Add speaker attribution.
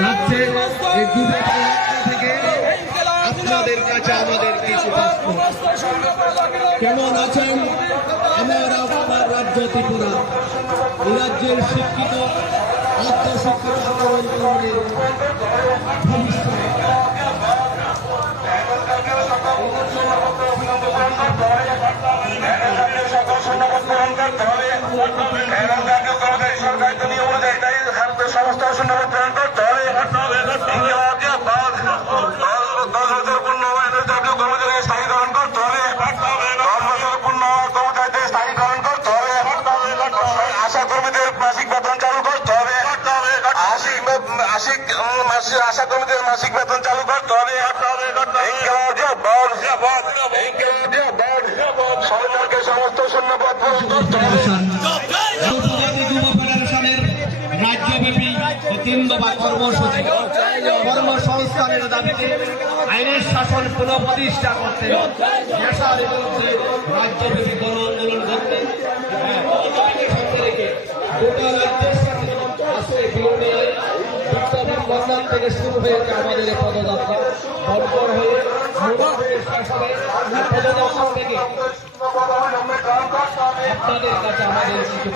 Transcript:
Speaker 1: যাচ্ছে এই আপনাদের কাছে আমাদের কিছু কেমন আছেন? আমার আপনার রাজ্য ত্রিপুরা। রাজ্যের শিক্ষিত অর্ধশিক্ষিত আন্দোলন কর্মীর ভবিষ্যৎ।
Speaker 2: আশা কর্মীদের মাসিক বেতন চালু করতে হবে সরকারকে সমস্ত শূন্যপদ পূরণ করতে হবে
Speaker 1: তিন দফা কর্মসূচি কর্মসংস্থানের দাবিতে আইনের শাসন পুনঃপ্রতিষ্ঠা করতে পেশার বিরুদ্ধে রাজ্যব্যাপী গণ আন্দোলন করতে বিরোধী বিপ্লবী থেকে শুরু হয়েছে আমাদের এই পদযাত্রা। ভরপুর হয়ে পদযাত্রা থেকে আপনাদের কাছে আমাদের কিছু